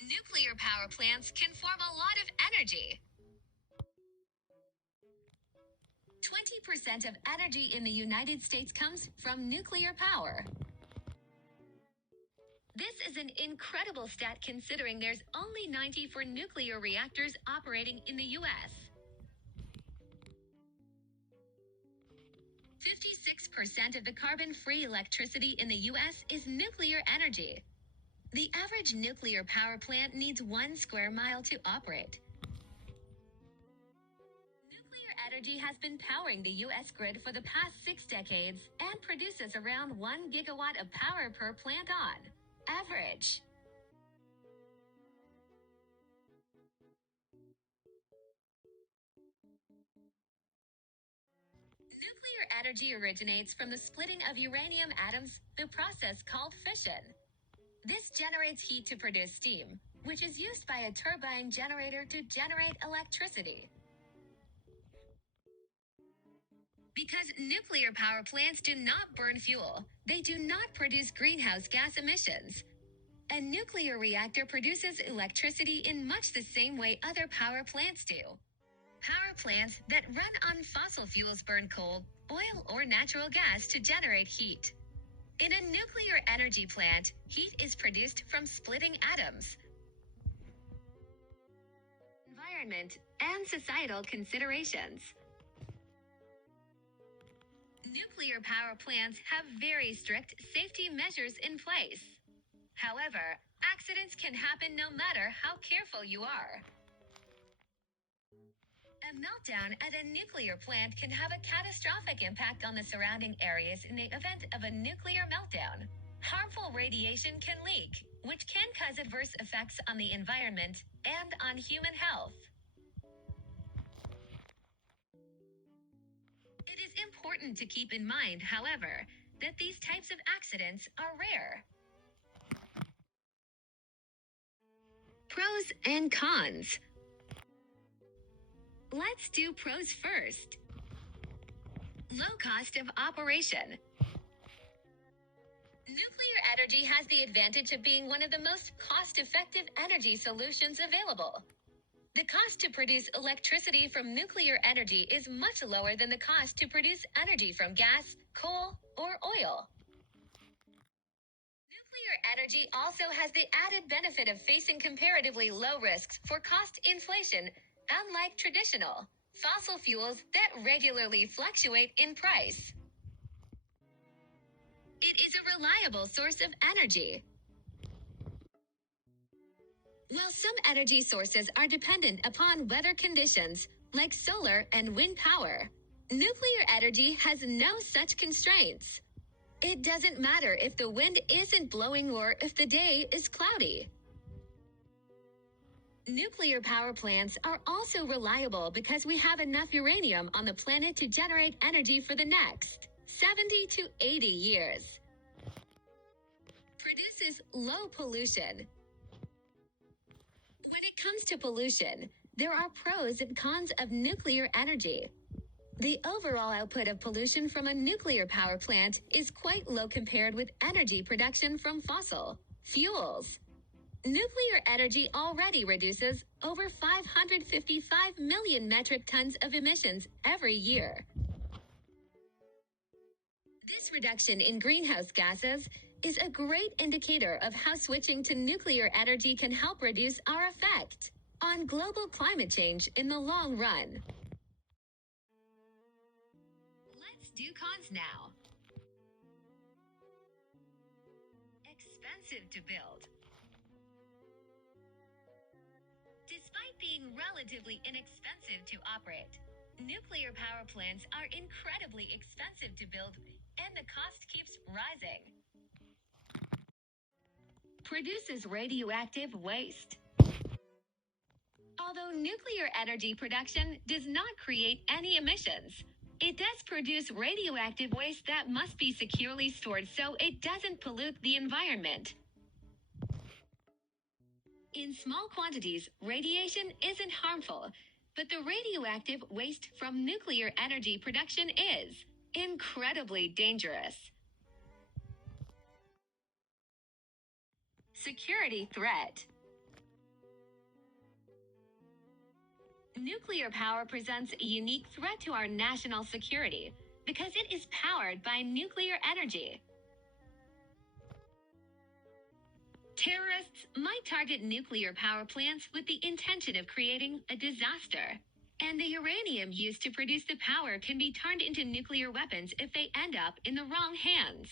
Nuclear power plants can form a lot of energy. 20% of energy in the United States comes from nuclear power. This is an incredible stat considering there's only 94 nuclear reactors operating in the US. 56% of the carbon-free electricity in the US is nuclear energy. The average nuclear power plant needs 1 square mile to operate. Nuclear energy has been powering the US grid for the past 6 decades and produces around 1 gigawatt of power per plant on average. Nuclear energy originates from the splitting of uranium atoms, the process called fission. This generates heat to produce steam, which is used by a turbine generator to generate electricity. Because nuclear power plants do not burn fuel, they do not produce greenhouse gas emissions. A nuclear reactor produces electricity in much the same way other power plants do. Power plants that run on fossil fuels burn coal, oil, or natural gas to generate heat. In a nuclear energy plant, heat is produced from splitting atoms. Environment and societal considerations. Nuclear power plants have very strict safety measures in place. However, accidents can happen no matter how careful you are. A meltdown at a nuclear plant can have a catastrophic impact on the surrounding areas in the event of a nuclear meltdown. Harmful radiation can leak, which can cause adverse effects on the environment and on human health. It is important to keep in mind, however, that these types of accidents are rare. Pros and cons. Let's do pros first. Low cost of operation. Nuclear energy has the advantage of being one of the most cost-effective energy solutions available. The cost to produce electricity from nuclear energy is much lower than the cost to produce energy from gas, coal, or oil. Nuclear energy also has the added benefit of facing comparatively low risks for cost inflation, unlike traditional fossil fuels that regularly fluctuate in price. It is a reliable source of energy. While some energy sources are dependent upon weather conditions, like solar and wind power, nuclear energy has no such constraints. It doesn't matter if the wind isn't blowing or if the day is cloudy. Nuclear power plants are also reliable because we have enough uranium on the planet to generate energy for the next 70 to 80 years. Produces low pollution. When it comes to pollution, there are pros and cons of nuclear energy. The overall output of pollution from a nuclear power plant is quite low compared with energy production from fossil fuels. Nuclear energy already reduces over 555 million metric tons of emissions every year. This reduction in greenhouse gases is a great indicator of how switching to nuclear energy can help reduce our effect on global climate change in the long run. Let's do cons now. Expensive to build. Despite being relatively inexpensive to operate, nuclear power plants are incredibly expensive to build, and the cost keeps rising. Produces radioactive waste. Although nuclear energy production does not create any emissions, it does produce radioactive waste that must be securely stored so it doesn't pollute the environment. In small quantities, radiation isn't harmful, but the radioactive waste from nuclear energy production is incredibly dangerous. Security threat. Nuclear power presents a unique threat to our national security because it is powered by nuclear energy. Terrorists might target nuclear power plants with the intention of creating a disaster. And the uranium used to produce the power can be turned into nuclear weapons if they end up in the wrong hands.